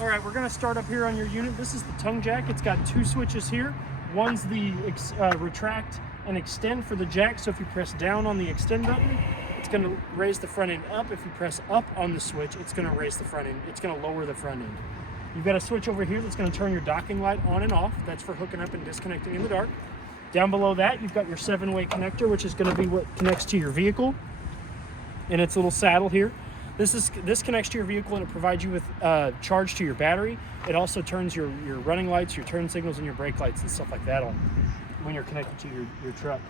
All right, we're gonna start up here on your unit. This is the tongue jack. It's got two switches here. One's the retract and extend for the jack. So if you press down on the extend button, it's gonna raise the front end up. If you press up on the switch, it's gonna raise the front end. It's gonna lower the front end. You've got a switch over here that's gonna turn your docking light on and off. That's for hooking up and disconnecting in the dark. Down below that, you've got your 7-way connector, which is gonna be what connects to your vehicle and its little saddle here. This connects to your vehicle and it provides you with charge to your battery. It also turns your running lights, your turn signals, and your brake lights and stuff like that on when you're connected to your truck.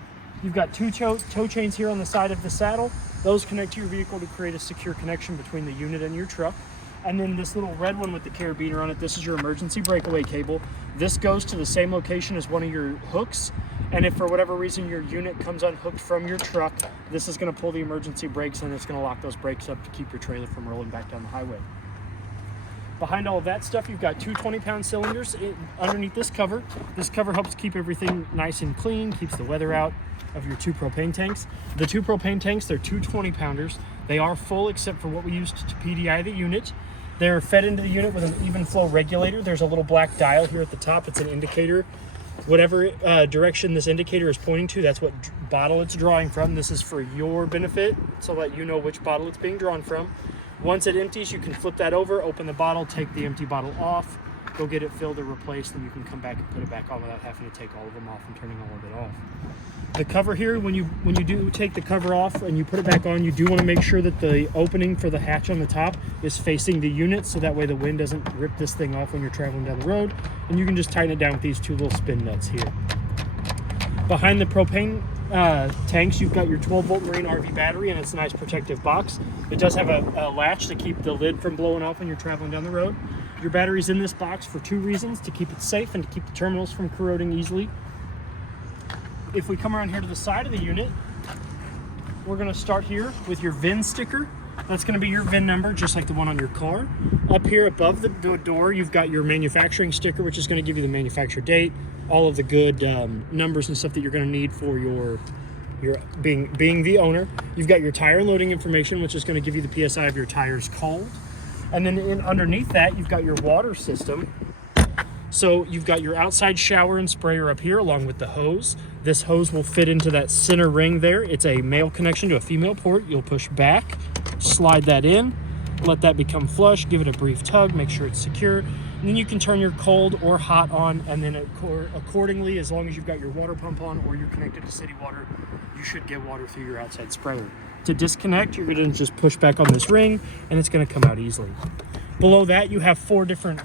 You've got two tow chains here on the side of the saddle. Those connect to your vehicle to create a secure connection between the unit and your truck. And then this little red one with the carabiner on it, this is your emergency breakaway cable. This goes to the same location as one of your hooks. And if for whatever reason your unit comes unhooked from your truck, this is gonna pull the emergency brakes and it's gonna lock those brakes up to keep your trailer from rolling back down the highway. Behind all of that stuff, you've got two 20-pound cylinders underneath this cover. This cover helps keep everything nice and clean, keeps the weather out of your two propane tanks. The two propane tanks, they're two 20-pounders. They are full except for what we used to PDI the unit. They're fed into the unit with an even flow regulator. There's a little black dial here at the top. It's an indicator. Whatever direction this indicator is pointing to, that's what bottle it's drawing from. This is for your benefit, so let you know which bottle it's being drawn from. Once it empties, you can flip that over, open the bottle, take the empty bottle off, go get it filled or replaced, and you can come back and put it back on without having to take all of them off and turning all of it off. The cover here, when you do take the cover off and you put it back on, you do want to make sure that the opening for the hatch on the top is facing the unit, so that way the wind doesn't rip this thing off when you're traveling down the road. And you can just tighten it down with these two little spin nuts here. Behind the propane tanks, you've got your 12-volt Marine RV battery, and it's a nice protective box. It does have a latch to keep the lid from blowing off when you're traveling down the road. Your battery's in this box for two reasons: to keep it safe and to keep the terminals from corroding easily. If we come around here to the side of the unit, we're gonna start here with your VIN sticker. That's gonna be your VIN number, just like the one on your car. Up here above the door, you've got your manufacturing sticker, which is gonna give you the manufacturer date, all of the good numbers and stuff that you're gonna need for your being the owner. You've got your tire and loading information, which is gonna give you the PSI of your tires cold. And then underneath that, you've got your water system. So you've got your outside shower and sprayer up here along with the hose. This hose will fit into that center ring there. It's a male connection to a female port. You'll push back, slide that in, let that become flush, give it a brief tug, make sure it's secure. And then you can turn your cold or hot on, and then accordingly, as long as you've got your water pump on or you're connected to city water, you should get water through your outside sprayer. To disconnect, you're gonna just push back on this ring and it's gonna come out easily. Below that, you have 4 different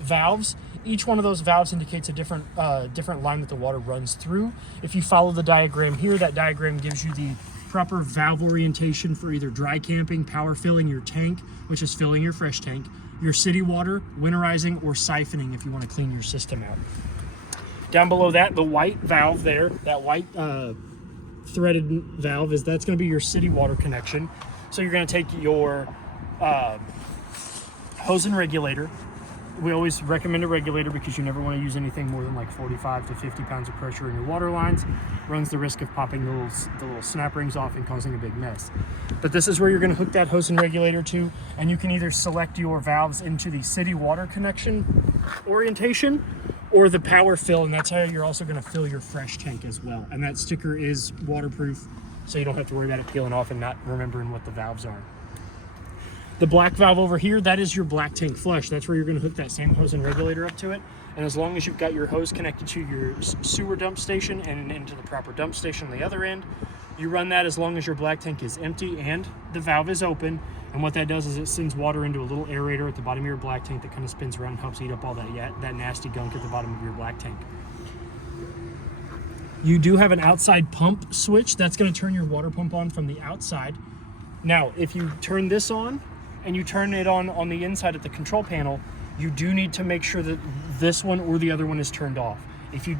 valves. Each one of those valves indicates a different line that the water runs through. If you follow the diagram here, that diagram gives you the proper valve orientation for either dry camping, power filling your tank, which is filling your fresh tank, your city water, winterizing, or siphoning if you want to clean your system out. Down below that, the white valve there, that white threaded valve, that's going to be your city water connection. So you're going to take your hose and regulator. We always recommend a regulator because you never want to use anything more than like 45 to 50 pounds of pressure in your water lines. Runs the risk of popping the little snap rings off and causing a big mess. But this is where you're going to hook that hose and regulator to, and you can either select your valves into the city water connection orientation or the power fill, and that's how you're also going to fill your fresh tank as well. And that sticker is waterproof, so you don't have to worry about it peeling off and not remembering what the valves are. The black valve over here, that is your black tank flush. That's where you're gonna hook that same hose and regulator up to it. And as long as you've got your hose connected to your sewer dump station and into the proper dump station on the other end, you run that as long as your black tank is empty and the valve is open. And what that does is it sends water into a little aerator at the bottom of your black tank that kind of spins around and helps eat up all that nasty gunk at the bottom of your black tank. You do have an outside pump switch. That's gonna turn your water pump on from the outside. Now, if you turn this on, and you turn it on the inside at the control panel, you do need to make sure that this one or the other one is turned off. If you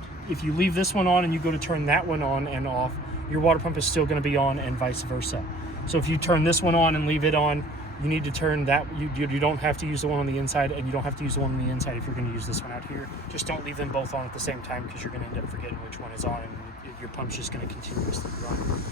leave this one on and you go to turn that one on and off, your water pump is still going to be on and vice versa. So if you turn this one on and leave it on, you need to turn that. You don't have to use the one on the inside, and you don't have to use the one on the inside if you're going to use this one out here. Just don't leave them both on at the same time because you're going to end up forgetting which one is on, and your pump's just going to continuously run.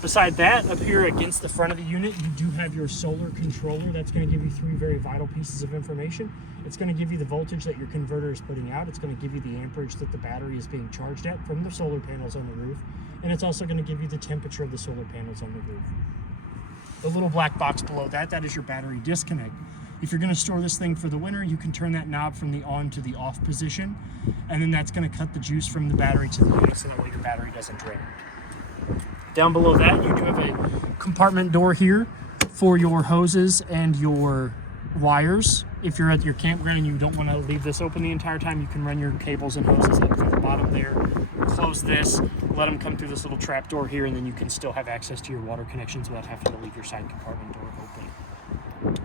Beside that, up here against the front of the unit, you do have your solar controller. That's going to give you 3 very vital pieces of information. It's going to give you the voltage that your converter is putting out. It's going to give you the amperage that the battery is being charged at from the solar panels on the roof. And it's also going to give you the temperature of the solar panels on the roof. The little black box below that, that is your battery disconnect. If you're going to store this thing for the winter, you can turn that knob from the on to the off position, and then that's going to cut the juice from the battery to the unit so that way your battery doesn't drain. Down below that, you do have a compartment door here for your hoses and your wires. If you're at your campground and you don't want to leave this open the entire time, you can run your cables and hoses up through the bottom there, close this, let them come through this little trap door here, and then you can still have access to your water connections without having to leave your side compartment door open.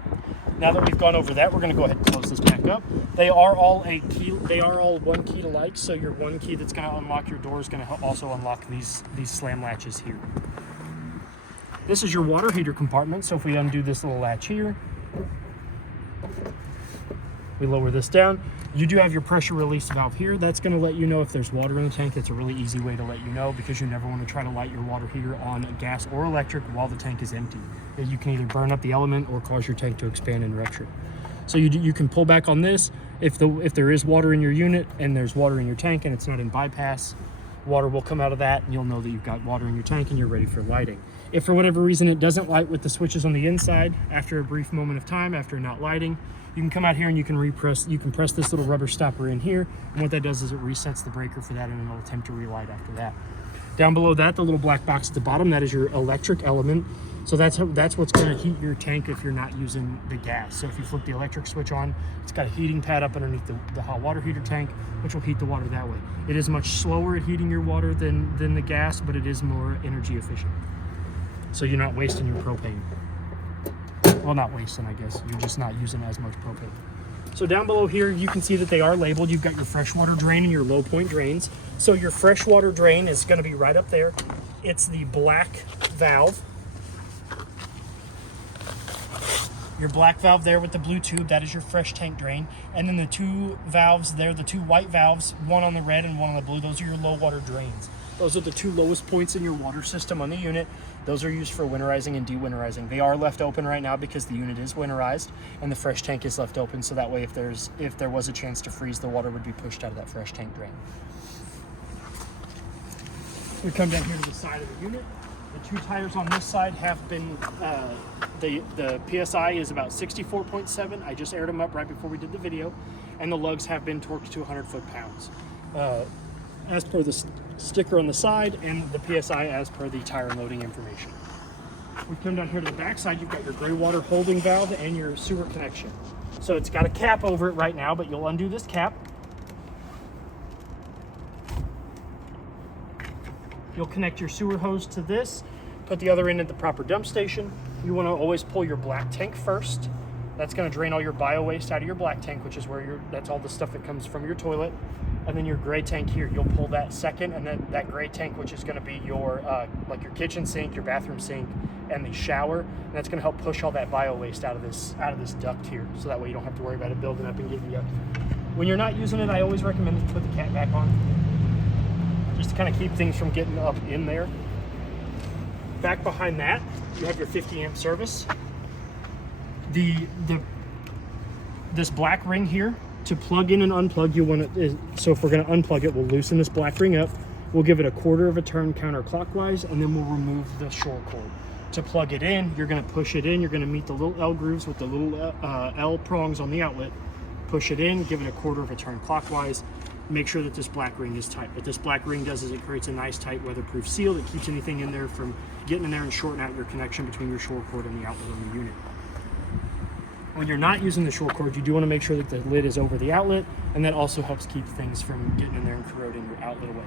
Now that we've gone over that, we're going to go ahead and close this back up. They are all 1 key alike, so your 1 key that's going to unlock your door is going to also unlock these slam latches here. This is your water heater compartment, so if we undo this little latch here, we lower this down. You do have your pressure release valve here. That's going to let you know if there's water in the tank. It's a really easy way to let you know, because you never want to try to light your water heater on gas or electric while the tank is empty. You can either burn up the element or cause your tank to expand and rupture. So you can pull back on this if there is water in your unit and there's water in your tank and it's not in bypass. Water will come out of that and you'll know that you've got water in your tank and you're ready for lighting. If for whatever reason it doesn't light with the switches on the inside, after a brief moment of time, after not lighting, you can come out here and you can press this little rubber stopper in here, and what that does is it resets the breaker for that and it'll attempt to relight after that. Down below that, the little black box at the bottom, that is your electric element. So that's what's going to heat your tank if you're not using the gas. So if you flip the electric switch on, it's got a heating pad up underneath the hot water heater tank, which will heat the water that way. It is much slower at heating your water than the gas, but it is more energy efficient. So you're not wasting your propane. Well, not wasting, I guess. You're just not using as much propane. So down below here, you can see that they are labeled. You've got your freshwater drain and your low point drains. So your freshwater drain is going to be right up there. It's the black valve. Your black valve there with the blue tube, that is your fresh tank drain. And then the 2 valves there, the 2 white valves, one on the red and one on the blue, those are your low water drains. Those are the 2 lowest points in your water system on the unit. Those are used for winterizing and dewinterizing. They are left open right now because the unit is winterized and the fresh tank is left open, so that way if there was a chance to freeze, the water would be pushed out of that fresh tank drain. We come down here to the side of the unit. The 2 tires on this side have been, the PSI is about 64.7. I just aired them up right before we did the video, and the lugs have been torqued to 100 foot-pounds. As per the sticker on the side, and the PSI as per the tire loading information. We come down here to the back side, you've got your gray water holding valve and your sewer connection. So it's got a cap over it right now, but you'll undo this cap. You'll connect your sewer hose to this, put the other end at the proper dump station. You want to always pull your black tank first. That's going to drain all your bio waste out of your black tank, which is where that's all the stuff that comes from your toilet. And then your gray tank here, you'll pull that second, and then that gray tank, which is going to be your like your kitchen sink, your bathroom sink, and the shower, and that's going to help push all that bio waste out of this duct here, so that way you don't have to worry about it building up and getting yucky. When you're not using it, I always recommend to put the cap back on, just to kind of keep things from getting up in there. Back behind that, you have your 50 amp service. This black ring here, to plug in and unplug, you want to, so if we're going to unplug it, we'll loosen this black ring up, we'll give it a 1/4 of a turn counterclockwise, and then we'll remove the short cord. To plug it in, you're going to push it in, you're going to meet the little L grooves with the little L prongs on the outlet, push it in, give it a 1/4 of a turn clockwise, make sure that this black ring is tight. What this black ring does is it creates a nice tight weatherproof seal that keeps anything in there from getting in there and shorting out your connection between your short cord and the outlet on the unit. When you're not using the short cord, you do want to make sure that the lid is over the outlet, and that also helps keep things from getting in there and corroding your outlet away.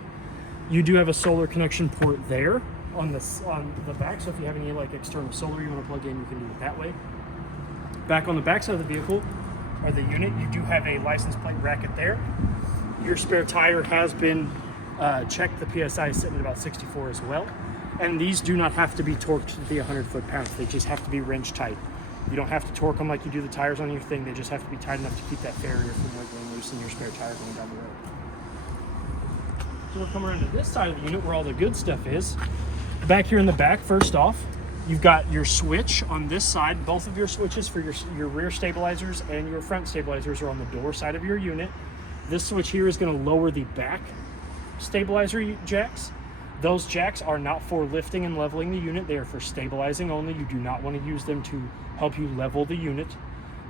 You do have a solar connection port there on the back, so if you have any like external solar you want to plug in, you can do it that way. Back on the back side of the vehicle, or the unit, you do have a license plate bracket there. Your spare tire has been checked. The PSI is sitting at about 64 as well. And these do not have to be torqued to the 100 foot-pounds. They just have to be wrench tight. You don't have to torque them like you do the tires on your thing. They just have to be tight enough to keep that barrier from wiggling loose in your spare tire going down the road. So we'll come around to this side of the unit where all the good stuff is. Back here in the back, first off, you've got your switch on this side. Both of your switches for your rear stabilizers and your front stabilizers are on the door side of your unit. This switch here is going to lower the back stabilizer jacks. Those jacks are not for lifting and leveling the unit. They are for stabilizing only. You do not want to use them to help you level the unit.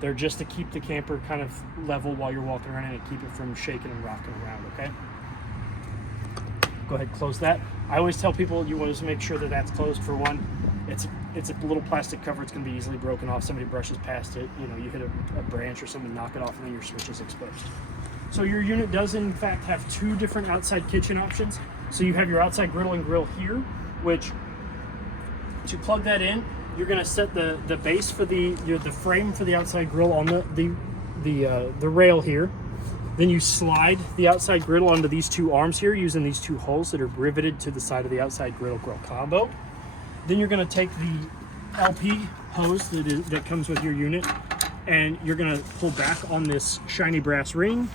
They're just to keep the camper kind of level while you're walking around and keep it from shaking and rocking around, okay? Go ahead, close that. I always tell people you want to make sure that that's closed. For one, it's a little plastic cover. It's going to be easily broken off. Somebody brushes past it, you know, you hit a branch or something, knock it off, and then your switch is exposed. So your unit does in fact have two different outside kitchen options. So you have your outside griddle and grill here, which to plug that in, you're going to set the base for the frame for the outside grill on the rail here. Then you slide the outside griddle onto these two arms here using these two holes that are riveted to the side of the outside griddle combo. Then you're going to take the LP hose that comes with your unit, and you're going to pull back on this shiny brass ring.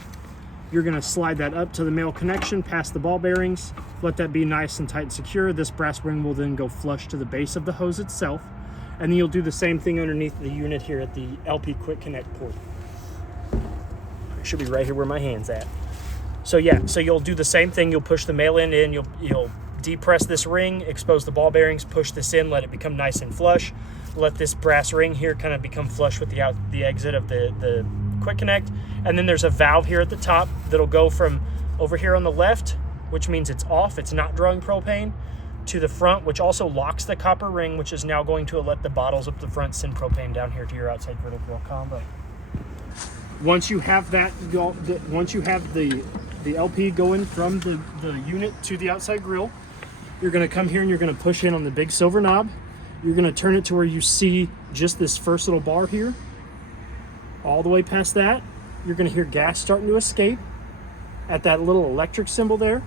You're going to slide that up to the male connection past the ball bearings. Let that be nice and tight and secure. This brass ring will then go flush to the base of the hose itself. And then you'll do the same thing underneath the unit here at the LP Quick Connect port. It should be right here where my hand's at. So yeah, so you'll do the same thing. You'll push the male end in. You'll depress this ring, expose the ball bearings, push this in, let it become nice and flush. Let this brass ring here kind of become flush with the exit of the Quick Connect. And then there's a valve here at the top that'll go from over here on the left, which means it's off, it's not drawing propane, to the front, which also locks the copper ring, which is now going to let the bottles up the front send propane down here to your outside griddle grill combo. Once you have that, once you have the LP going from the unit to the outside grill, you're going to come here and you're going to push in on the big silver knob. You're going to turn it to where you see just this first little bar here. All the way past that, you're going to hear gas starting to escape at that little electric symbol there.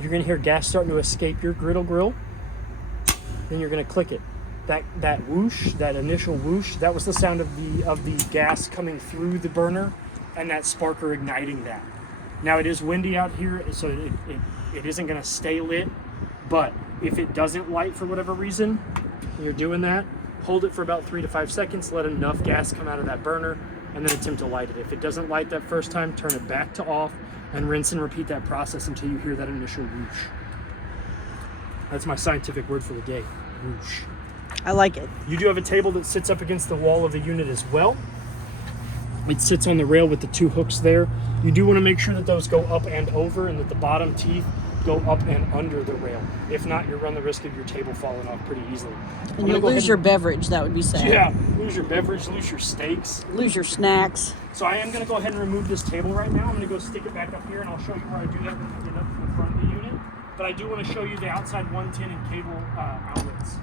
You're going to hear gas starting to escape your griddle grill. Then you're going to click it. That whoosh, that initial whoosh, that was the sound of the gas coming through the burner and that sparker igniting that. Now it is windy out here, so it isn't going to stay lit, but if it doesn't light for whatever reason, you're doing that, hold it for about 3 to 5 seconds, let enough gas come out of that burner, and then attempt to light it. If it doesn't light that first time, turn it back to off and rinse and repeat that process until you hear that initial whoosh. That's my scientific word for the day, whoosh. I like it. You do have a table that sits up against the wall of the unit as well. It sits on the rail with the two hooks there. You do want to make sure that those go up and over and that the bottom teeth go up and under the rail. If not, you run the risk of your table falling off pretty easily. And you lose your beverage, that would be sad. Yeah, lose your beverage, lose your steaks. Lose your snacks. So I am going to go ahead and remove this table right now. I'm going to go stick it back up here, and I'll show you where I do that when we get up to the front of the unit. But I do want to show you the outside 110 and cable outlets.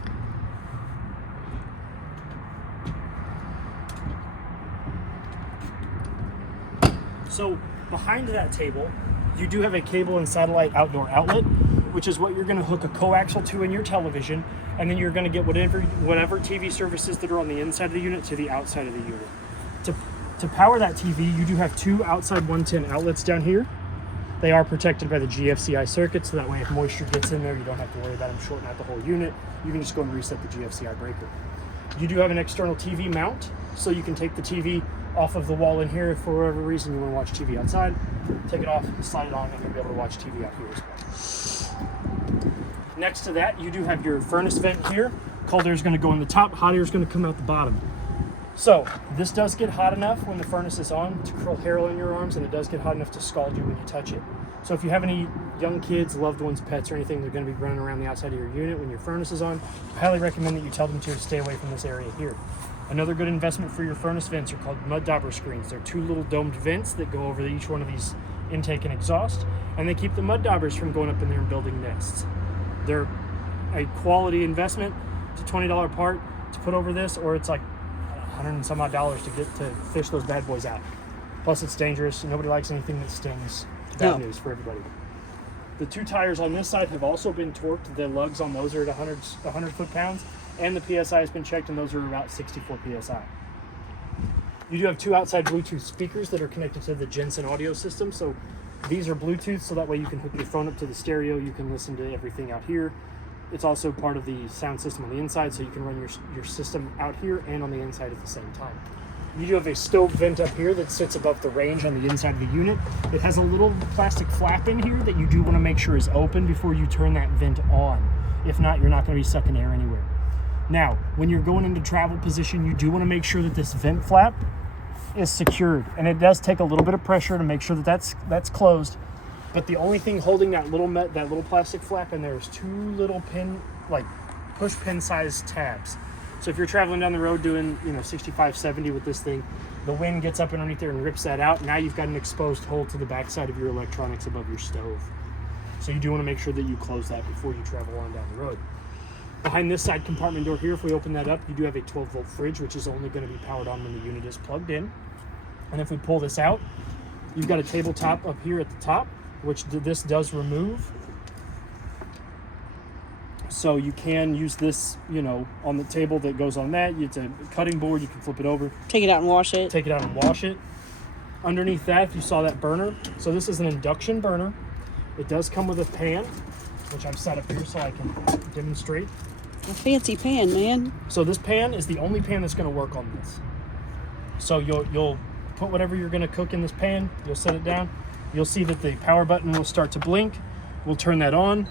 So behind that table, you do have a cable and satellite outdoor outlet, which is what you're going to hook a coaxial to in your television, and then you're going to get whatever TV services that are on the inside of the unit to the outside of the unit. To power that TV, you do have two outside 110 outlets down here. They are protected by the GFCI circuit, so that way if moisture gets in there, you don't have to worry about them shorting out the whole unit. You can just go and reset the GFCI breaker. You do have an external TV mount, so you can take the TV off of the wall in here if for whatever reason you want to watch TV outside. Take it off, slide it on, and you'll be able to watch TV out here as well. Next to that, you do have your furnace vent here. Cold air is going to go in the top, hot air is going to come out the bottom. So this does get hot enough when the furnace is on to curl hair in your arms, and it does get hot enough to scald you when you touch it. So if you have any young kids, loved ones, pets, or anything, they're going to be running around the outside of your unit when your furnace is on, I highly recommend that you tell them to stay away from this area here. Another good investment for your furnace vents are called mud dauber screens. They're two little domed vents that go over each one of these intake and exhaust, and they keep the mud daubers from going up in there and building nests. They're a quality investment. It's a $20 part to put over this, or it's like $100 and some odd to get to fish those bad boys out. Plus it's dangerous. Nobody likes anything that stings. Bad news for everybody. The two tires on this side have also been torqued. The lugs on those are at 100 foot-pounds, and the PSI has been checked, and those are about 64 PSI. You do have two outside Bluetooth speakers that are connected to the Jensen audio system, so These are Bluetooth, so that way you can hook your phone up to the stereo. You can listen to everything out here. It's also part of the sound system on the inside, so you can run your system out here and on the inside at the same time. You do have a stove vent up here that sits above the range on the inside of the unit. It has a little plastic flap in here that you do want to make sure is open before you turn that vent on. If not, you're not going to be sucking air anywhere. Now, when you're going into travel position, you do want to make sure that this vent flap is secured, and it does take a little bit of pressure to make sure that that's closed. But the only thing holding that little plastic flap in there is two little push pin size tabs. So if you're traveling down the road doing 65, 70 with this thing, the wind gets up underneath there and rips that out. Now you've got an exposed hole to the backside of your electronics above your stove. So you do want to make sure that you close that before you travel on down the road. Behind this side compartment door here, if we open that up, you do have a 12-volt fridge, which is only going to be powered on when the unit is plugged in. And if we pull this out, you've got a tabletop up here at the top, which this does remove. So you can use this, on the table that goes on that. It's a cutting board. You can flip it over. Take it out and wash it. Take it out and wash it. Underneath that, if you saw that burner, so this is an induction burner. It does come with a pan, which I've set up here so I can demonstrate. A fancy pan, man. So this pan is the only pan that's going to work on this. So you'll put whatever you're going to cook in this pan. You'll set it down. You'll see that the power button will start to blink. We'll turn that on.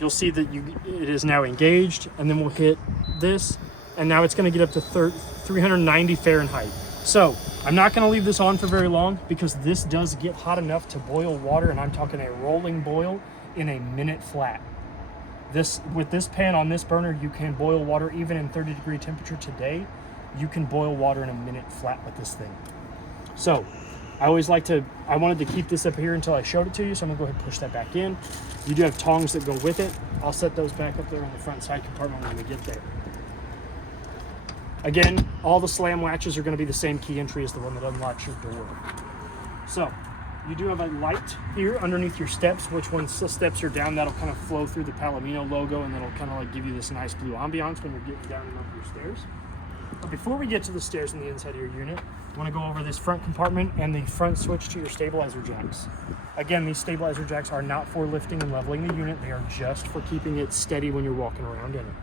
You'll see that it is now engaged, and then we'll hit this, and now it's going to get up to 390 Fahrenheit. So I'm not going to leave this on for very long because this does get hot enough to boil water, and I'm talking a rolling boil in a minute flat. With this pan on this burner, you can boil water even in 30-degree temperature today. You can boil water in a minute flat with this thing. So I wanted to keep this up here until I showed it to you, so I'm gonna go ahead and push that back in. You do have tongs that go with it. I'll set those back up there on the front side compartment when we get there. Again, all the slam latches are gonna be the same key entry as the one that unlocks your door. So you do have a light here underneath your steps, which once the steps are down, that'll kind of flow through the Palomino logo, and that'll kind of give you this nice blue ambiance when you're getting down and up your stairs. But before we get to the stairs in the inside of your unit, I want to go over this front compartment and the front switch to your stabilizer jacks. Again, these stabilizer jacks are not for lifting and leveling the unit. They are just for keeping it steady when you're walking around in it.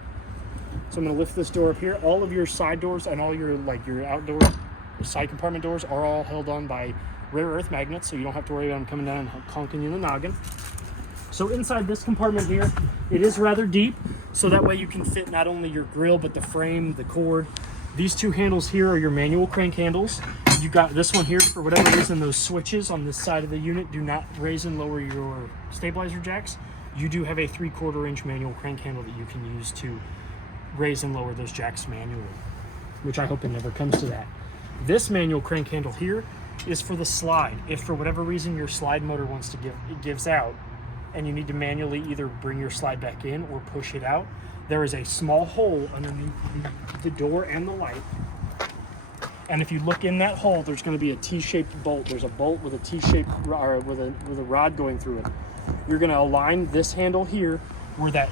So I'm going to lift this door up here. All of your side doors and all your outdoor side compartment doors are all held on by rare earth magnets, so you don't have to worry about them coming down and conking you in the noggin. So inside this compartment here, it is rather deep, so that way you can fit not only your grill, but the frame, the cord. These two handles here are your manual crank handles. You got this one here, for whatever reason, those switches on this side of the unit do not raise and lower your stabilizer jacks. You do have a 3/4 inch manual crank handle that you can use to raise and lower those jacks manually, which I hope it never comes to that. This manual crank handle here is for the slide. If for whatever reason your slide motor gives out and you need to manually either bring your slide back in or push it out, there is a small hole underneath the door and the light. And if you look in that hole, there's going to be a T-shaped bolt. There's a bolt with a T-shaped or with a rod going through it. You're going to align this handle here where that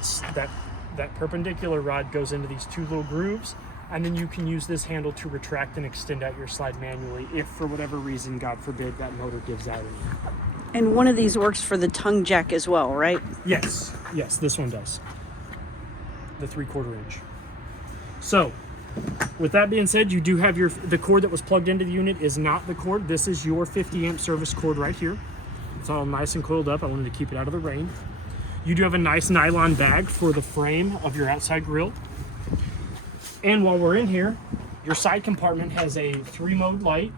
perpendicular rod goes into these two little grooves, and then you can use this handle to retract and extend out your slide manually if for whatever reason, God forbid, that motor gives out. And one of these works for the tongue jack as well, right? Yes, this one does. The 3/4 inch. So with that being said, you do have the cord that was plugged into the unit is not the cord. This is your 50 amp service cord right here. It's all nice and coiled up. I wanted to keep it out of the rain. You do have a nice nylon bag for the frame of your outside grill. And while we're in here, your side compartment has a 3-mode light: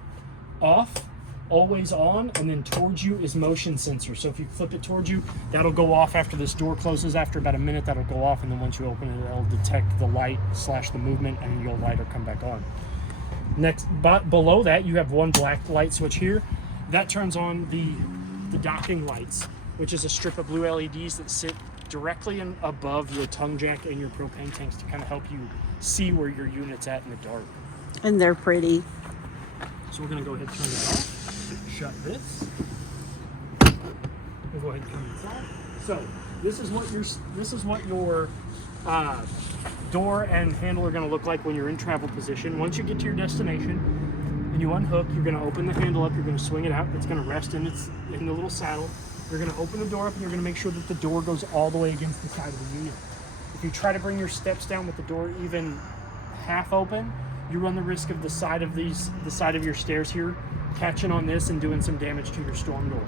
off, always on, and then towards you is motion sensor. So if you flip it towards you, that'll go off after this door closes. After about a minute, that'll go off, and then once you open it, it'll detect the light / the movement, and your light will come back on. Next, below that, you have one black light switch here. That turns on the docking lights, which is a strip of blue LEDs that sit directly above your tongue jack and your propane tanks to kind of help you see where your unit's at in the dark. And they're pretty. So we're going to go ahead and turn it off. Shut this. We'll go ahead and come inside. So this is what your door and handle are going to look like when you're in travel position. Once you get to your destination and you unhook, you're going to open the handle up, you're going to swing it out, it's going to rest in the little saddle. You're going to open the door up and you're going to make sure that the door goes all the way against the side of the unit. If you try to bring your steps down with the door even half open, you run the risk of the side of your stairs here catching on this and doing some damage to your storm door.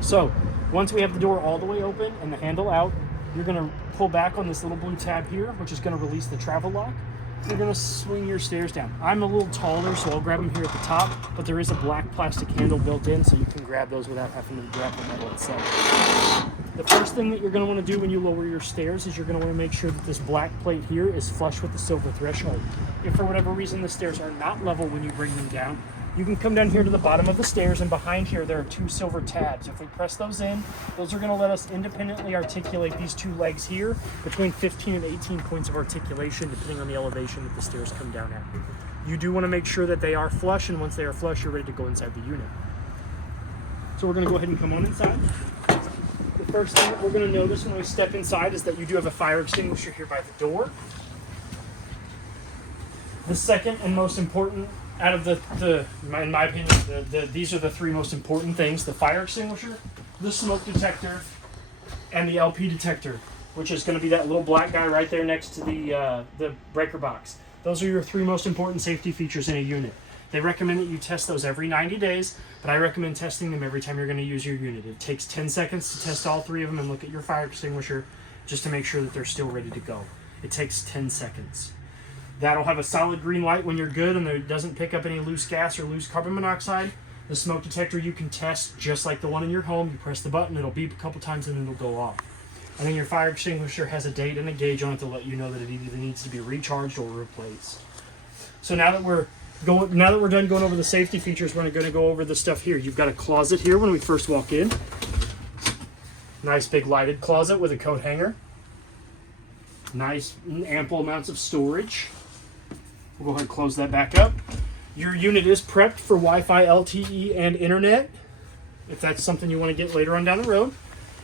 So once we have the door all the way open and the handle out, you're going to pull back on this little blue tab here, which is going to release the travel lock. You're going to swing your stairs down. I'm a little taller, so I'll grab them here at the top, but there is a black plastic handle built in, so you can grab those without having to grab the metal itself. The first thing that you're going to want to do when you lower your stairs is you're going to want to make sure that this black plate here is flush with the silver threshold. If for whatever reason the stairs are not level when you bring them down, you can come down here to the bottom of the stairs, and behind here there are 2 silver tabs. If we press those in, those are going to let us independently articulate these 2 legs here between 15 and 18 points of articulation, depending on the elevation that the stairs come down at. You do want to make sure that they are flush, and once they are flush, you're ready to go inside the unit. So we're going to go ahead and come on inside. The first thing that we're going to notice when we step inside is that you do have a fire extinguisher here by the door. The second and most important out of in my opinion, these are the 3 most important things: the fire extinguisher, the smoke detector, and the LP detector, which is going to be that little black guy right there next to the breaker box. Those are your 3 most important safety features in a unit. They recommend that you test those every 90 days, but I recommend testing them every time you're going to use your unit. It takes 10 seconds to test all 3 of them and look at your fire extinguisher just to make sure that they're still ready to go. It takes 10 seconds. That'll have a solid green light when you're good and it doesn't pick up any loose gas or loose carbon monoxide. The smoke detector you can test just like the one in your home. You press the button, it'll beep a couple times, and then it'll go off. And then your fire extinguisher has a date and a gauge on it to let you know that it either needs to be recharged or replaced. So now that we're done going over the safety features, we're going to go over the stuff here. You've got a closet here when we first walk in. Nice big lighted closet with a coat hanger. Nice ample amounts of storage. We'll go ahead and close that back up. Your unit is prepped for Wi-Fi, LTE, and internet, if that's something you want to get later on down the road.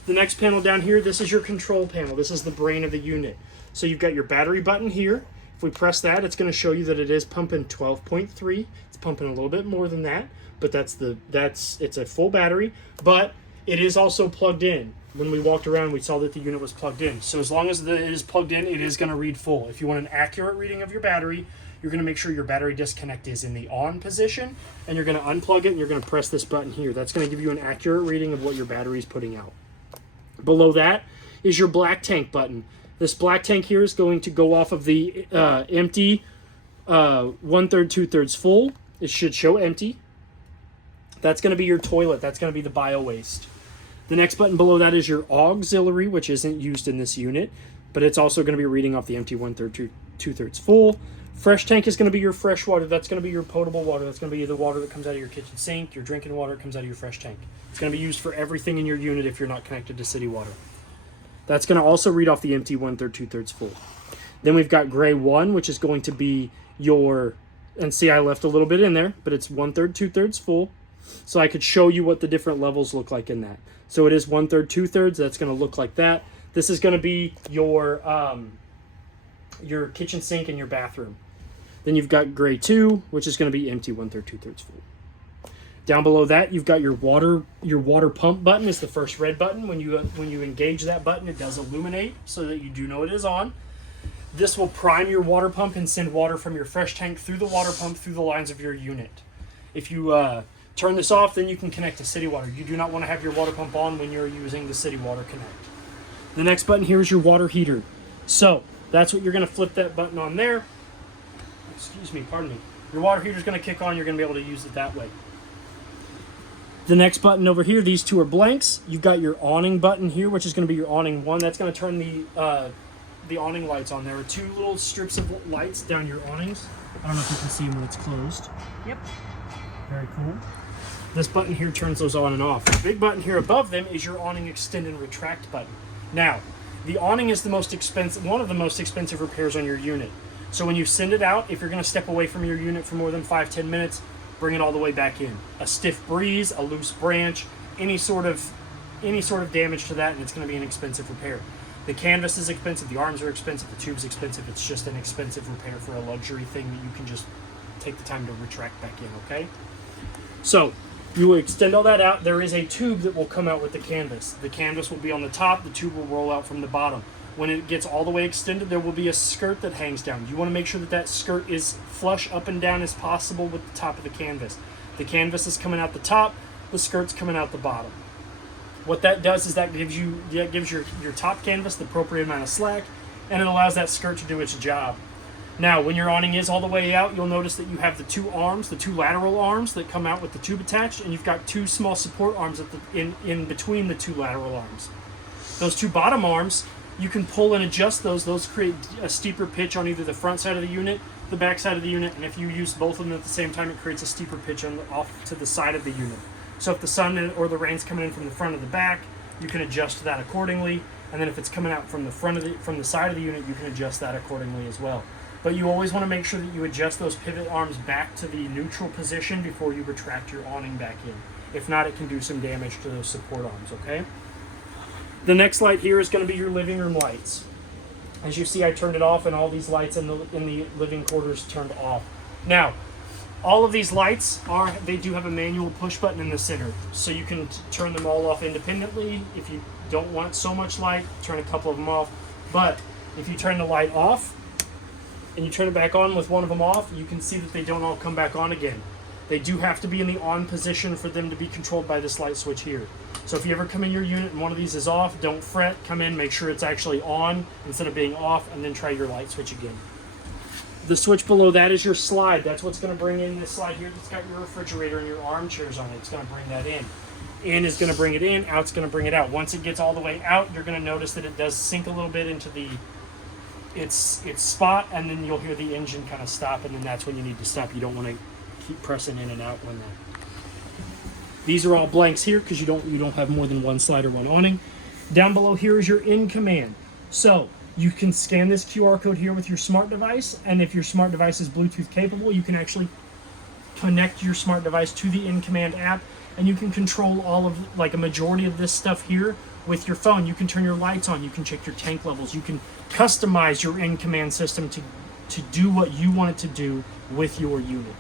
The next panel down here, this is your control panel. This is the brain of the unit. So you've got your battery button here. If we press that, it's going to show you that it is pumping 12.3. It's pumping a little bit more than that, but it's a full battery, but it is also plugged in. When we walked around, we saw that the unit was plugged in. So as long as it is plugged in, it is going to read full. If you want an accurate reading of your battery, you're going to make sure your battery disconnect is in the on position, and you're going to unplug it, and you're going to press this button here. That's going to give you an accurate reading of what your battery is putting out. Below that is your black tank button. This black tank here is going to go off of the empty 1/3, 2/3 full. It should show empty. That's going to be your toilet. That's going to be the bio waste. The next button below that is your auxiliary, which isn't used in this unit, but it's also going to be reading off the empty 1/3, 2/3 full. Fresh tank is going to be your fresh water. That's going to be your potable water. That's going to be the water that comes out of your kitchen sink. Your drinking water comes out of your fresh tank. It's going to be used for everything in your unit if you're not connected to city water. That's going to also read off the empty 1/3, 2/3 full. Then we've got gray 1, which is going to be your, and see I left a little bit in there, but it's 1/3, 2/3 full. So I could show you what the different levels look like in that. So it is 1/3, 2/3. That's going to look like that. This is going to be your kitchen sink and your bathroom. Then you've got gray 2, which is going to be empty 1/3, 2/3 full. Down below that, you've got your water pump button is the first red button. When you engage that button, it does illuminate so that you do know it is on. This will prime your water pump and send water from your fresh tank through the water pump through the lines of your unit. If you turn this off, then you can connect to city water. You do not want to have your water pump on when you're using the city water connect. The next button here is your water heater. So that's what you're going to flip that button on there. Excuse me, pardon me. Your water heater is going to kick on. You're going to be able to use it that way. The next button over here, these 2 are blanks. You've got your awning button here, which is going to be your awning 1. That's going to turn the awning lights on. There are 2 little strips of lights down your awnings. I don't know if you can see them when it's closed. Yep. Very cool. This button here turns those on and off. The big button here above them is your awning extend and retract button. Now, the awning is one of the most expensive repairs on your unit. So when you send it out, if you're going to step away from your unit for more than 5-10 minutes, bring it all the way back in. A stiff breeze, a loose branch, any sort of damage to that, and it's going to be an expensive repair. The canvas is expensive, the arms are expensive, the tube's expensive. It's just an expensive repair for a luxury thing that you can just take the time to retract back in, okay? So you will extend all that out. There is a tube that will come out with the canvas. The canvas will be on the top, the tube will roll out from the bottom. When it gets all the way extended, there will be a skirt that hangs down. You want to make sure that that skirt is flush up and down as possible with the top of the canvas. The canvas is coming out the top, the skirt's coming out the bottom. What that does is that gives your top canvas the appropriate amount of slack, and it allows that skirt to do its job. Now, when your awning is all the way out, you'll notice that you have the two arms, the two lateral arms that come out with the tube attached, and you've got two small support arms in between the two lateral arms. Those two bottom arms, you can pull and adjust those. Those create a steeper pitch on either the front side of the unit, the back side of the unit, and if you use both of them at the same time, it creates a steeper pitch off to the side of the unit. So if the sun or the rain's coming in from the front or the back, you can adjust that accordingly. And then if it's coming out from the side of the unit, you can adjust that accordingly as well. But you always want to make sure that you adjust those pivot arms back to the neutral position before you retract your awning back in. If not, it can do some damage to those support arms, okay? The next light here is going to be your living room lights. As you see, I turned it off, and all these lights in the living quarters turned off. Now, all of these lights they do have a manual push button in the center, so you can turn them all off independently. If you don't want so much light, turn a couple of them off. But if you turn the light off and you turn it back on with one of them off, you can see that they don't all come back on again. They do have to be in the on position for them to be controlled by this light switch here. So if you ever come in your unit and one of these is off, don't fret, come in, make sure it's actually on instead of being off, and then try your light switch again. The switch below that is your slide. That's what's going to bring in this slide here that's got your refrigerator and your armchairs on it. It's going to bring that in. In is going to bring it in, out's going to bring it out. Once it gets all the way out, you're going to notice that it does sink a little bit into its spot, and then you'll hear the engine kind of stop, and then that's when you need to stop. You don't want to keep pressing in and out when that. These are all blanks here because you don't have more than one slide or one awning. Down below here is your in command. So you can scan this QR code here with your smart device, and if your smart device is Bluetooth capable, you can actually connect your smart device to the in command app, and you can control all of, like, a majority of this stuff here with your phone. You can turn your lights on, you can check your tank levels, you can customize your in command system to do what you want it to do with your unit.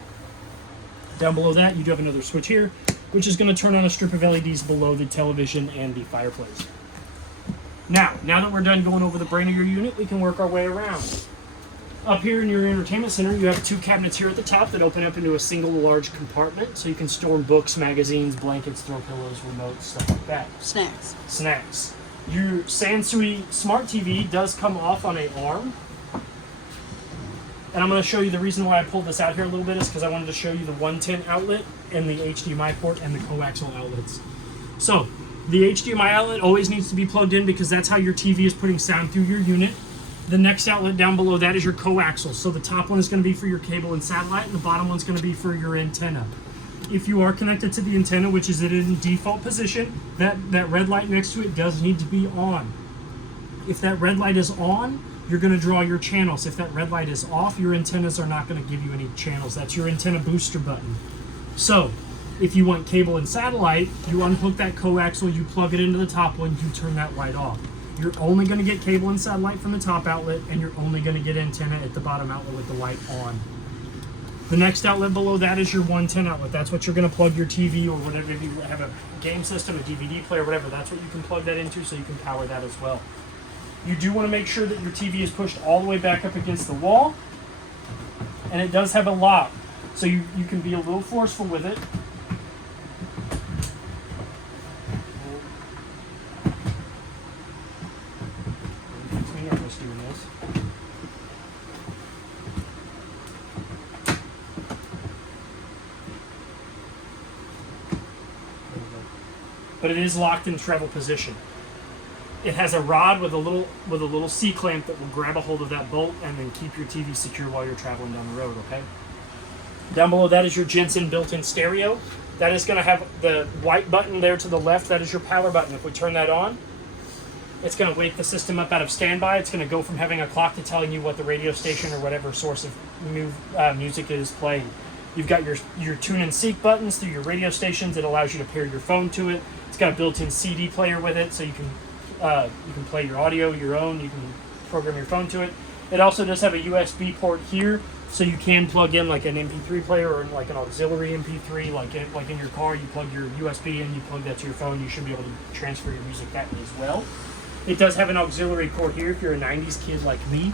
Down below that, you do have another switch here, which is going to turn on a strip of LEDs below the television and the fireplace. Now that we're done going over the brain of your unit, we can work our way around. Up here in your entertainment center, you have two cabinets here at the top that open up into a single large compartment, so you can store books, magazines, blankets, throw pillows, remotes, stuff like that. Snacks. Your Sansui Smart TV does come off on an arm. And I'm going to show you the reason why I pulled this out here a little bit is because I wanted to show you the 110 outlet and the HDMI port and the coaxial outlets. So the HDMI outlet always needs to be plugged in because that's how your TV is putting sound through your unit. The next outlet down below that is your coaxial. So the top one is going to be for your cable and satellite, and the bottom one's going to be for your antenna. If you are connected to the antenna, which is in default position, that red light next to it does need to be on. If that red light is on, you're going to draw your channels. If that red light is off, your antennas are not going to give you any channels. That's your antenna booster button. So if you want cable and satellite, you unhook that coaxial, you plug it into the top one, you turn that light off. You're only going to get cable and satellite from the top outlet, and you're only going to get antenna at the bottom outlet with the light on. The next outlet below that is your 110 outlet. That's what you're going to plug your TV or whatever. If you have a game system, a DVD player, whatever, that's what you can plug that into, so you can power that as well. You do want to make sure that your TV is pushed all the way back up against the wall, and it does have a lock, so you can be a little forceful with it. But it is locked in travel position. It has a rod with a little C-clamp that will grab a hold of that bolt and then keep your TV secure while you're traveling down the road, okay? Down below that is your Jensen built-in stereo. That is going to have the white button there to the left. That is your power button. If we turn that on, it's going to wake the system up out of standby. It's going to go from having a clock to telling you what the radio station or whatever source of music is playing. You've got your tune and seek buttons through your radio stations. It allows you to pair your phone to it. It's got a built-in CD player with it, so you can play your audio, your own. You can program your phone to it. It also does have a USB port here So you can plug in like an MP3 player or like an auxiliary MP3, like in your car, you plug your USB in, you plug that to your phone, you should be able to transfer your music that way as well. It does have an auxiliary port here if you're a 90s kid like me.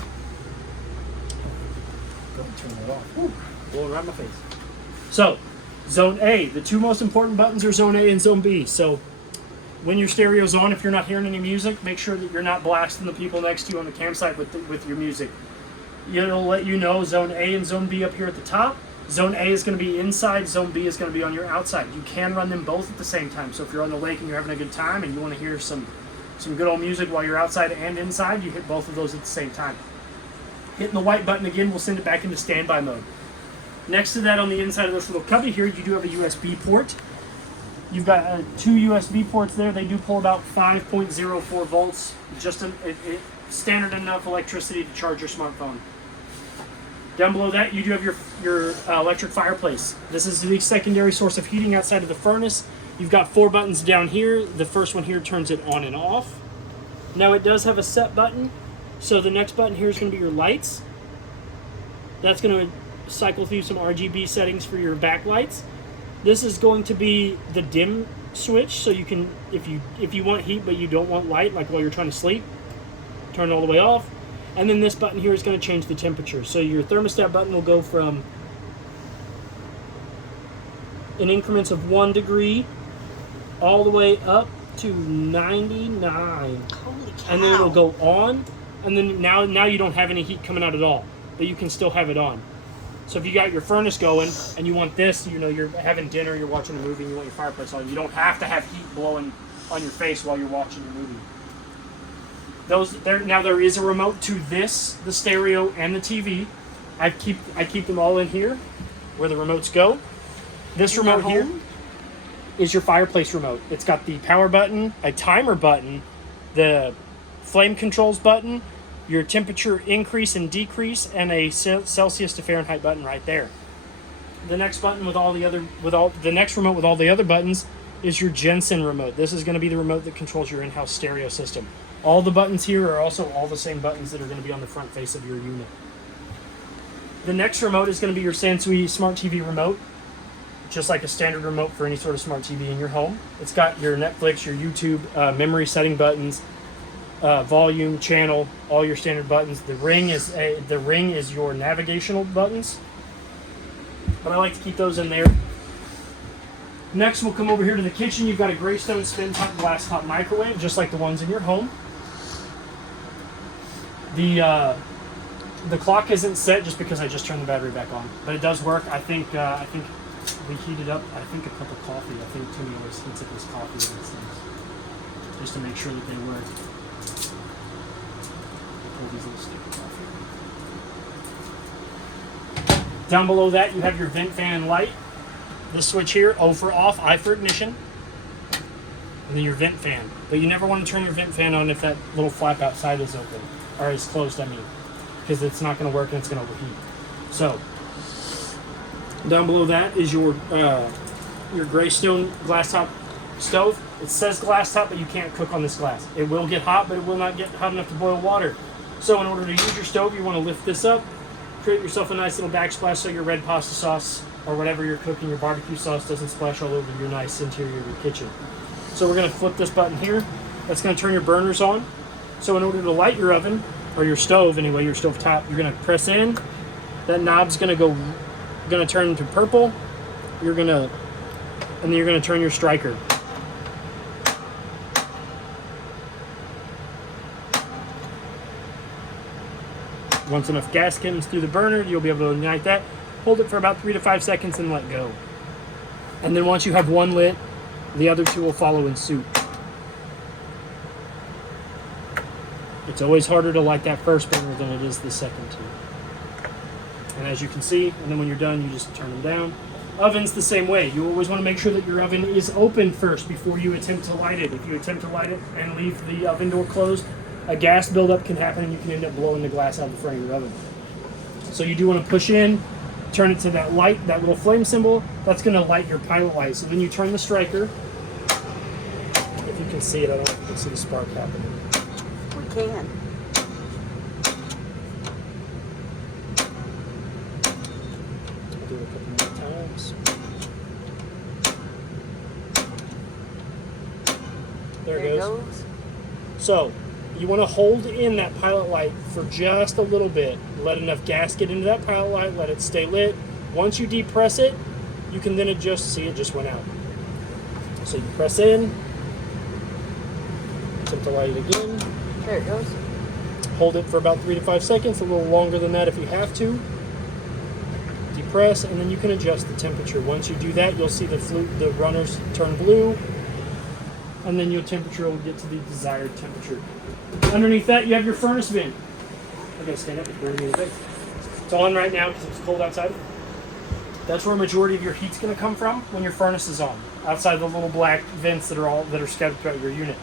Go and turn that off. Woo, blowing around my face. So, Zone A, the two most important buttons are Zone A and Zone B. So, when your stereo's on, if you're not hearing any music, make sure that you're not blasting the people next to you on the campsite with your music. It'll let you know Zone A and Zone B up here at the top. Zone A is going to be inside, Zone B is going to be on your outside. You can run them both at the same time. So if you're on the lake and you're having a good time and you want to hear some good old music while you're outside and inside, you hit both of those at the same time. Hitting the white button again will send it back into standby mode. Next to that, on the inside of this little cubby here, you do have a USB port. You've got two USB ports there. They do pull about 5.04 volts, just standard enough electricity to charge your smartphone. Down below that, you do have your electric fireplace. This is the secondary source of heating outside of the furnace. You've got 4 buttons down here. The first one here turns it on and off. Now it does have a set button, so the next button here is going to be your lights. That's going to cycle through some RGB settings for your backlights. This is going to be the dim switch, so you can, if you want heat but you don't want light, like while you're trying to sleep, turn it all the way off. And then this button here is going to change the temperature. So your thermostat button will go from in increments of 1 degree all the way up to 99. Holy cow. And then it'll go on. And then now you don't have any heat coming out at all, but you can still have it on. So if you got your furnace going and you want this, you know, you're having dinner, you're watching a movie, and you want your fireplace on, you don't have to have heat blowing on your face while you're watching your movie. Now there is a remote to this, the stereo, and the TV. I keep them all in here, where the remotes go. This remote here is your fireplace remote. It's got the power button, a timer button, the flame controls button, your temperature increase and decrease, and a Celsius to Fahrenheit button right there. The next button the next remote with all the other buttons is your Jensen remote. This is going to be the remote that controls your in-house stereo system. All the buttons here are also all the same buttons that are going to be on the front face of your unit. The next remote is going to be your Sansui Smart TV remote, just like a standard remote for any sort of smart TV in your home. It's got your Netflix, your YouTube, memory setting buttons, volume, channel, all your standard buttons. The ring is your navigational buttons, but I like to keep those in there. Next, we'll come over here to the kitchen. You've got a Greystone spin top glass top microwave, just like the ones in your home. The clock isn't set just because I just turned the battery back on, but it does work. I think we heated up, a cup of coffee. I think Timmy always heats up his coffee with these things, just to make sure that they work. Pull these little stickers off here. Down below that, you have your vent fan and light. This switch here, O for off, I for ignition, and then your vent fan. But you never want to turn your vent fan on if that little flap outside is open, or is closed, I mean, because it's not going to work and it's going to overheat. So, down below that is your Greystone glass top stove. It says glass top, but you can't cook on this glass. It will get hot, but it will not get hot enough to boil water. So in order to use your stove, you want to lift this up, create yourself a nice little backsplash so your red pasta sauce or whatever you're cooking, your barbecue sauce, doesn't splash all over your nice interior of your kitchen. So we're going to flip this button here. That's going to turn your burners on. So in order to light your oven, or your stove anyway, your stove top, you're going to press in. That knob's going to turn into purple. And then you're going to turn your striker. Once enough gas comes through the burner, you'll be able to ignite that. Hold it for about 3 to 5 seconds and let go. And then once you have one lit, the other two will follow in suit. It's always harder to light that first burner than it is the second two. And as you can see, and then when you're done, you just turn them down. Oven's the same way. You always want to make sure that your oven is open first before you attempt to light it. If you attempt to light it and leave the oven door closed, a gas buildup can happen and you can end up blowing the glass out the front of your oven. So you do want to push in, turn it to that light, that little flame symbol. That's going to light your pilot light. So then you turn the striker. If you can see it, I don't know if you can see the spark happening. We can. There it goes. So you want to hold in that pilot light for just a little bit. Let enough gas get into that pilot light. Let it stay lit. Once you depress it, you can then adjust. See, it just went out. So you press in. Attempt to light it again. There it goes. Hold it for about 3 to 5 seconds. A little longer than that if you have to. Depress, and then you can adjust the temperature. Once you do that, you'll see the runners turn blue, and then your temperature will get to the desired temperature. Underneath that, you have your furnace vent. I gotta stand up. It's burning me in the face. It's on right now because it's cold outside. That's where a majority of your heat's going to come from when your furnace is on. Outside the little black vents that are scattered throughout your unit.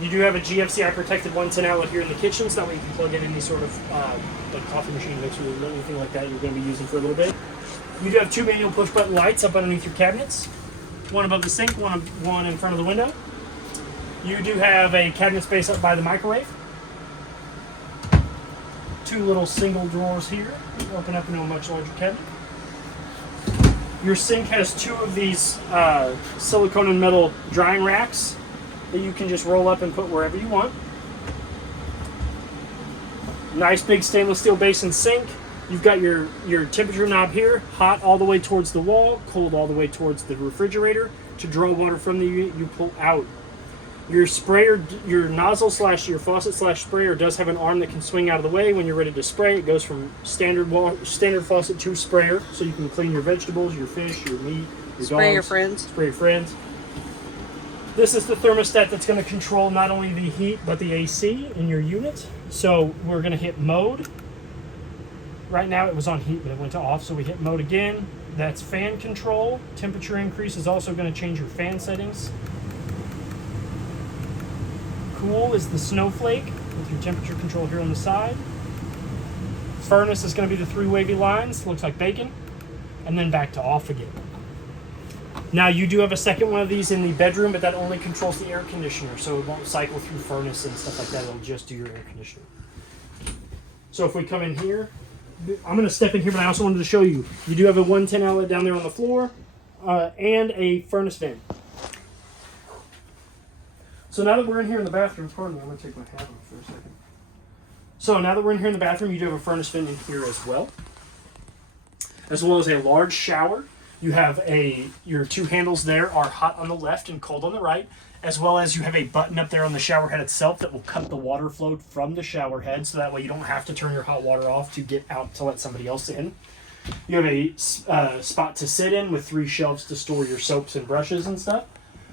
You do have a GFCI protected 110 outlet here in the kitchen, so that way you can plug in any sort of like coffee machine mixer or anything like that you're going to be using for a little bit. You do have 2 manual push button lights up underneath your cabinets. One above the sink, one in front of the window. You do have a cabinet space up by the microwave. 2 little single drawers here. Open up into a much larger cabinet. Your sink has 2 of these silicone and metal drying racks that you can just roll up and put wherever you want. Nice big stainless steel basin sink. You've got your temperature knob here, hot all the way towards the wall, cold all the way towards the refrigerator. To draw water from the unit, you pull out. Your sprayer, your nozzle / your faucet / sprayer does have an arm that can swing out of the way when you're ready to spray. It goes from standard faucet to sprayer, so you can clean your vegetables, your fish, your meat, your Spray dogs. your friends. Spray your friends. This is the thermostat that's going to control not only the heat but the AC in your unit. So we're going to hit mode. Right now it was on heat, but it went to off, so we hit mode again. That's fan control. Temperature increase is also going to change your fan settings. Cool is the snowflake with your temperature control here on the side. Furnace is going to be the 3 wavy lines, looks like bacon, and then back to off again. Now you do have a second one of these in the bedroom, but that only controls the air conditioner, so it won't cycle through furnace and stuff like that. It'll just do your air conditioner. So if we come in here, I'm going to step in here, but I also wanted to show you. You do have a 110 outlet down there on the floor, and a furnace vent. So now that we're in here in the bathroom, pardon me, I'm going to take my hat off for a second. So now that we're in here in the bathroom, you do have a furnace vent in here as well as a large shower. You have your 2 handles there are hot on the left and cold on the right, as well as you have a button up there on the shower head itself that will cut the water flow from the shower head, so that way you don't have to turn your hot water off to get out to let somebody else in. You have a spot to sit in with 3 shelves to store your soaps and brushes and stuff.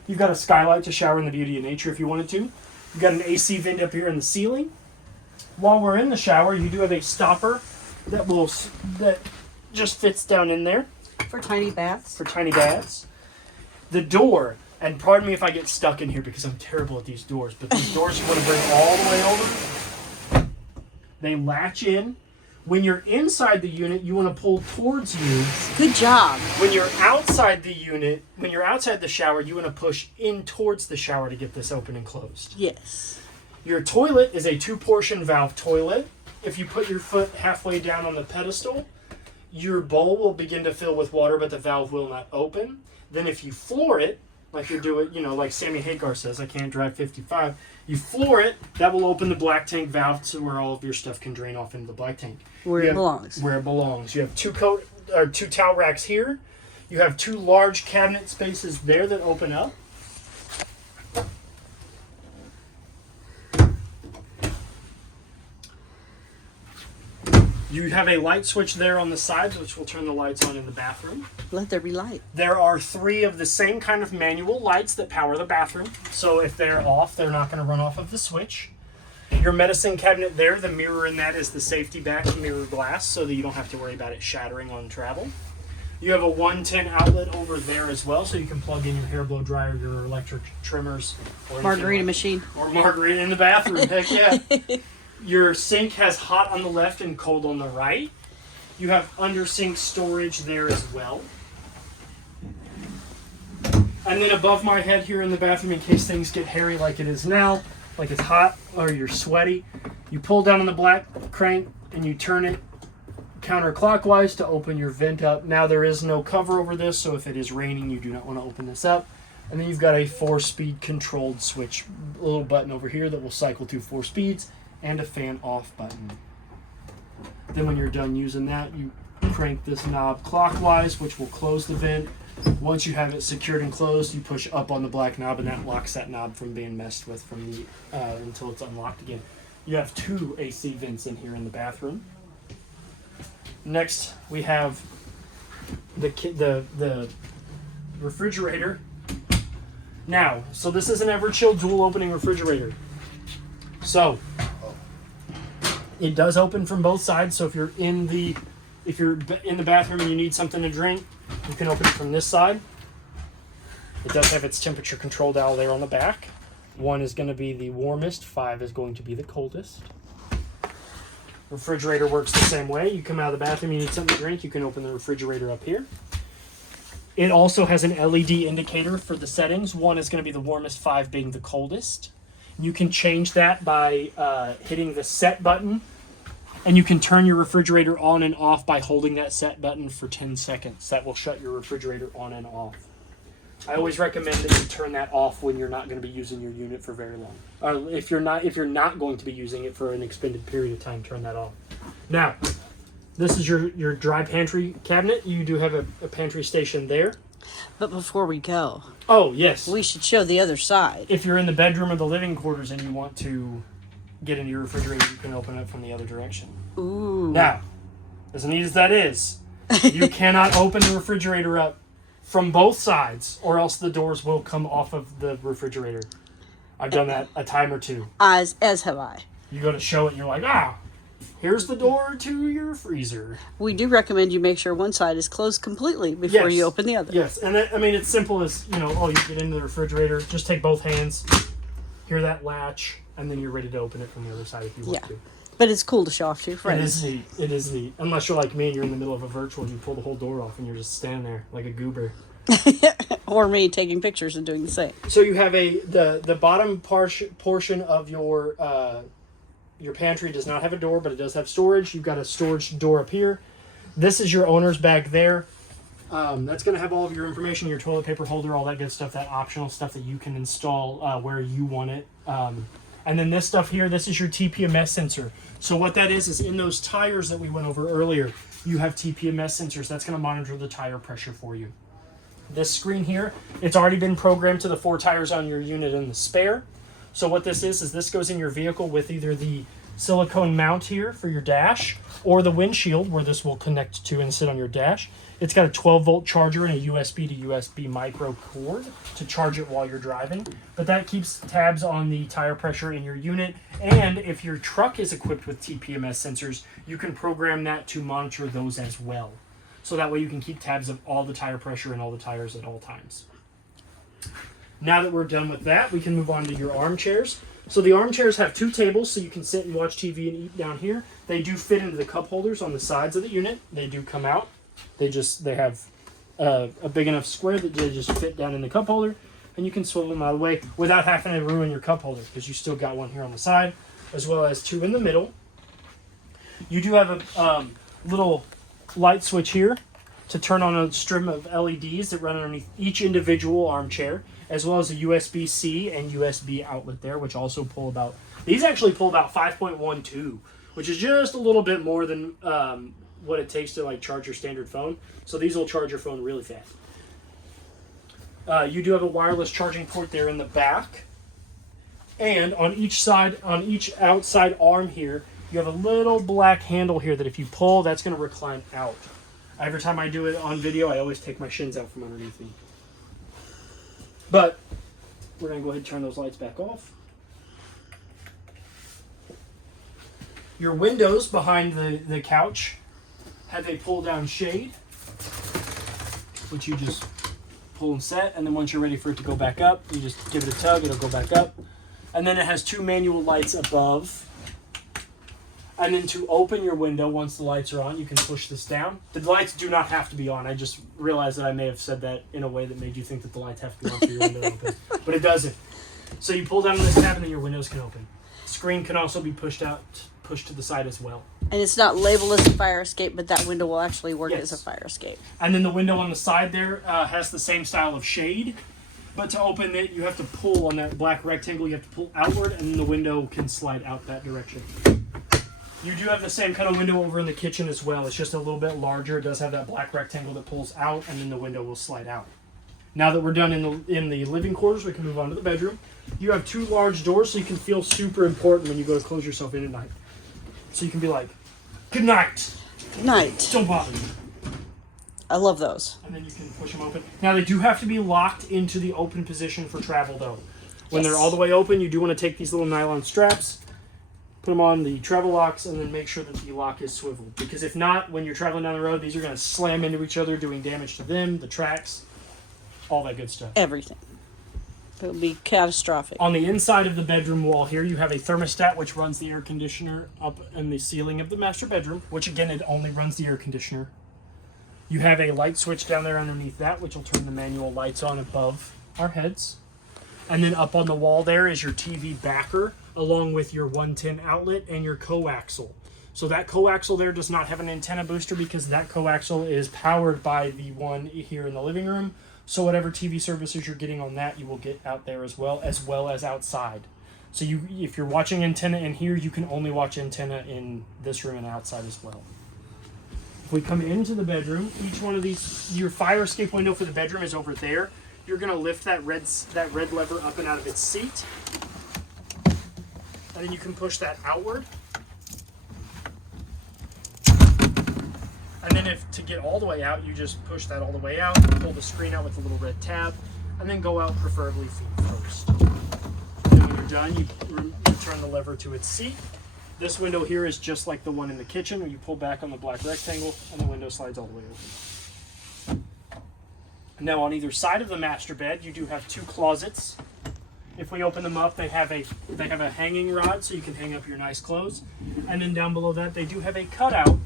You've got a skylight to shower in the beauty of nature if you wanted to. You've got an AC vent up here in the ceiling. While we're in the shower, you do have a stopper that just fits down in there. For tiny baths. For tiny baths. The door, and pardon me if I get stuck in here because I'm terrible at these doors, but these doors you want to bring all the way over. They latch in. When you're inside the unit, you want to pull towards you. Good job. When you're outside the unit, when you're outside the shower, you want to push in towards the shower to get this open and closed. Yes. Your toilet is a 2-portion valve toilet. If you put your foot halfway down on the pedestal, your bowl will begin to fill with water, but the valve will not open. Then if you floor it, like you're doing, like Sammy Hagar says, I can't drive 55. You floor it, that will open the black tank valve to where all of your stuff can drain off into the black tank. Where it belongs. Where it belongs. You have 2 towel racks here. You have 2 large cabinet spaces there that open up. You have a light switch there on the sides, which will turn the lights on in the bathroom. Let there be light. There are 3 of the same kind of manual lights that power the bathroom. So if they're off, they're not going to run off of the switch. Your medicine cabinet there, the mirror in that is the safety back mirror glass, so that you don't have to worry about it shattering on travel. You have a 110 outlet over there as well, so you can plug in your hair blow dryer, your electric trimmers. Or Margarita machine. Or margarita in the bathroom, heck yeah. Your sink has hot on the left and cold on the right. You have under sink storage there as well. And then above my head here in the bathroom, in case things get hairy like it is now, like it's hot or you're sweaty, you pull down on the black crank and you turn it counterclockwise to open your vent up. Now there is no cover over this, so if it is raining, you do not want to open this up. And then you've got a 4-speed controlled switch, a little button over here that will cycle through 4 speeds, and a fan off button. Then when you're done using that, you crank this knob clockwise, which will close the vent. Once you have it secured and closed, you push up on the black knob, and that locks that knob from being messed with from the until it's unlocked again. You have 2 AC vents in here in the bathroom. Next, we have the refrigerator. Now, so this is an Everchill dual opening refrigerator. So it does open from both sides. So if you're in the bathroom and you need something to drink, you can open it from this side. It does have its temperature control dial there on the back. 1 is going to be the warmest, 5 is going to be the coldest. Refrigerator works the same way. You come out of the bathroom, you need something to drink, you can open the refrigerator up here. It also has an LED indicator for the settings. 1 is going to be the warmest, 5 being the coldest. You can change that by hitting the set button, and you can turn your refrigerator on and off by holding that set button for 10 seconds. That will shut your refrigerator on and off. I always recommend that you turn that off when you're not going to be using your unit for very long. Or if you're not going to be using it for an extended period of time, turn that off. Now, this is your dry pantry cabinet. You do have a pantry station there. But before we go, oh yes, we should show the other side. If you're in the bedroom or the living quarters and you want to get into your refrigerator, you can open it from the other direction. Ooh. Now, as neat as that is, you cannot open the refrigerator up from both sides, or else the doors will come off of the refrigerator. I've done that a time or two. As have I. You go to show it, and you're like, here's the door to your freezer. We do recommend you make sure one side is closed completely before you open the other. Yes, and it's simple as, you get into the refrigerator, just take both hands, hear that latch, and then you're ready to open it from the other side if you want to. But it's cool to show off to your friends. It is neat. Unless you're like me and you're in the middle of a virtual and you pull the whole door off and you're just standing there like a goober. Or me taking pictures and doing the same. So you have the bottom portion of your pantry does not have a door, but it does have storage. You've got a storage door up here. This is your owner's bag there. That's going to have all of your information, your toilet paper holder, all that good stuff, that optional stuff that you can install where you want it. And then this stuff here, this is your TPMS sensor. So what that is in those tires that we went over earlier, you have TPMS sensors. That's going to monitor the tire pressure for you. This screen here, it's already been programmed to the 4 tires on your unit and the spare. So what this is this goes in your vehicle with either the silicone mount here for your dash or the windshield where this will connect to and sit on your dash. It's got a 12-volt charger and a USB to USB micro cord to charge it while you're driving. But that keeps tabs on the tire pressure in your unit. And if your truck is equipped with TPMS sensors, you can program that to monitor those as well. So that way you can keep tabs of all the tire pressure and all the tires at all times. Now that we're done with that, we can move on to your armchairs. So the armchairs have 2 tables, so you can sit and watch TV and eat down here. They do fit into the cup holders on the sides of the unit. They do come out. They have a big enough square that they just fit down in the cup holder, and you can swivel them out of the way without having to ruin your cup holder because you still got one here on the side, as well as 2 in the middle. You do have a little light switch here to turn on a string of LEDs that run underneath each individual armchair, as well as a USB-C and USB outlet there, which also these actually pull about 5.12, which is just a little bit more than what it takes to charge your standard phone. So these will charge your phone really fast. You do have a wireless charging port there in the back. And on each outside arm here, you have a little black handle here that if you pull, that's going to recline out. Every time I do it on video, I always take my shins out from underneath me. But we're going to go ahead and turn those lights back off. Your windows behind the couch have a pull-down shade, which you just pull and set, and then once you're ready for it to go back up, you just give it a tug, it'll go back up. And then it has 2 manual lights above. And then to open your window, once the lights are on, you can push this down. The lights do not have to be on. I just realized that I may have said that in a way that made you think that the lights have to be on for your window to open. But it doesn't. So you pull down on this tab and then your windows can open. Screen can also be pushed to the side as well. And it's not labeled as a fire escape, but that window will actually work as a fire escape. And then the window on the side there has the same style of shade, But to open it, you have to pull on that black rectangle. You have to pull outward, and then the window can slide out that direction. You do have the same kind of window over in the kitchen as well. It's just a little bit larger. It does have that black rectangle that pulls out, and then the window will slide out. Now that we're done in the living quarters, we can move on to the bedroom. You have 2 large doors, so you can feel super important when you go to close yourself in at night. So you can be like, good night. Good night. Don't bother me. I love those. And then you can push them open. Now they do have to be locked into the open position for travel though. When they're all the way open, you do want to take these little nylon straps, put them on the travel locks, and then make sure that the lock is swiveled. Because if not, when you're traveling down the road, these are going to slam into each other, doing damage to them, the tracks, all that good stuff. Everything. It would be catastrophic. On the inside of the bedroom wall here, you have a thermostat which runs the air conditioner up in the ceiling of the master bedroom, which again, it only runs the air conditioner. You have a light switch down there underneath that, which will turn the manual lights on above our heads. And then up on the wall there is your TV backer, along with your 110 outlet and your coaxial. So that coaxial there does not have an antenna booster because that coaxial is powered by the one here in the living room. So whatever TV services you're getting on that, you will get out there as well as outside. So if you're watching antenna in here, you can only watch antenna in this room and outside as well. If we come into the bedroom, each one of these, your fire escape window for the bedroom is over there. You're going to lift that red lever up and out of its seat. And then you can push that outward. And then to get all the way out, you just push that all the way out, pull the screen out with the little red tab, and then go out preferably feet first. And when you're done, you turn the lever to its seat. This window here is just like the one in the kitchen, where you pull back on the black rectangle and the window slides all the way open. Now on either side of the master bed, you do have 2 closets. If we open them up, they have a hanging rod so you can hang up your nice clothes. And then down below that, they do have a cutout.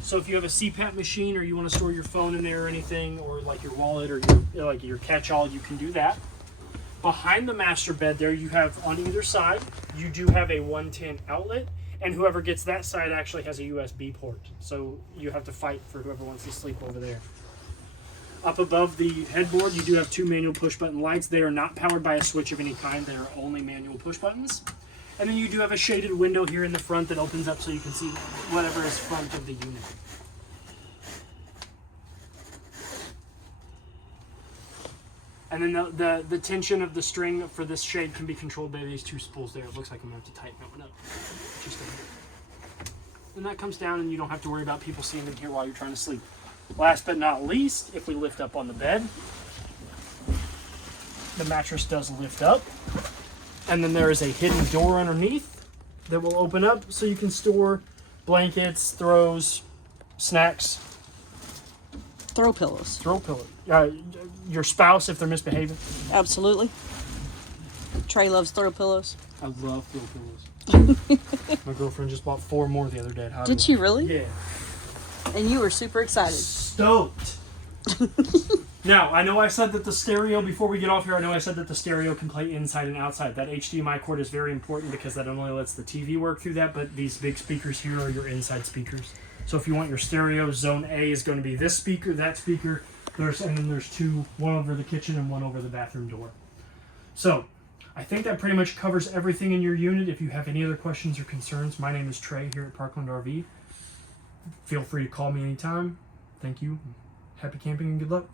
So if you have a CPAP machine or you want to store your phone in there or anything, or like your wallet or your catch-all, you can do that. Behind the master bed there, you have on either side, you do have a 110 outlet, and whoever gets that side actually has a USB port. So you have to fight for whoever wants to sleep over there. Up above the headboard, you do have 2 manual push button lights. They are not powered by a switch of any kind. They are only manual push buttons. And then you do have a shaded window here in the front that opens up so you can see whatever is front of the unit. And then the tension of the string for this shade can be controlled by these 2 spools there. It looks like I'm going to have to tighten that one up. Just a bit. And that comes down and you don't have to worry about people seeing in here while you're trying to sleep. Last but not least, if we lift up on the bed, the mattress does lift up. And then there is a hidden door underneath that will open up so you can store blankets, throws, snacks. Throw pillows. Throw pillows. Your spouse if they're misbehaving. Absolutely. Trey loves throw pillows. I love throw pillows. My girlfriend just bought 4 more the other day. Did she really? Yeah. And you were super excited. Stoked. Now, I know I said that the stereo, before we get off here, I know I said that the stereo can play inside and outside. That HDMI cord is very important because that not only lets the TV work through that, but these big speakers here are your inside speakers. So if you want your stereo, zone A is going to be this speaker, that speaker, and then there's 2, one over the kitchen and one over the bathroom door. So, I think that pretty much covers everything in your unit. If you have any other questions or concerns, my name is Trey here at Parkland RV. Feel free to call me anytime. Thank you. Happy camping and good luck.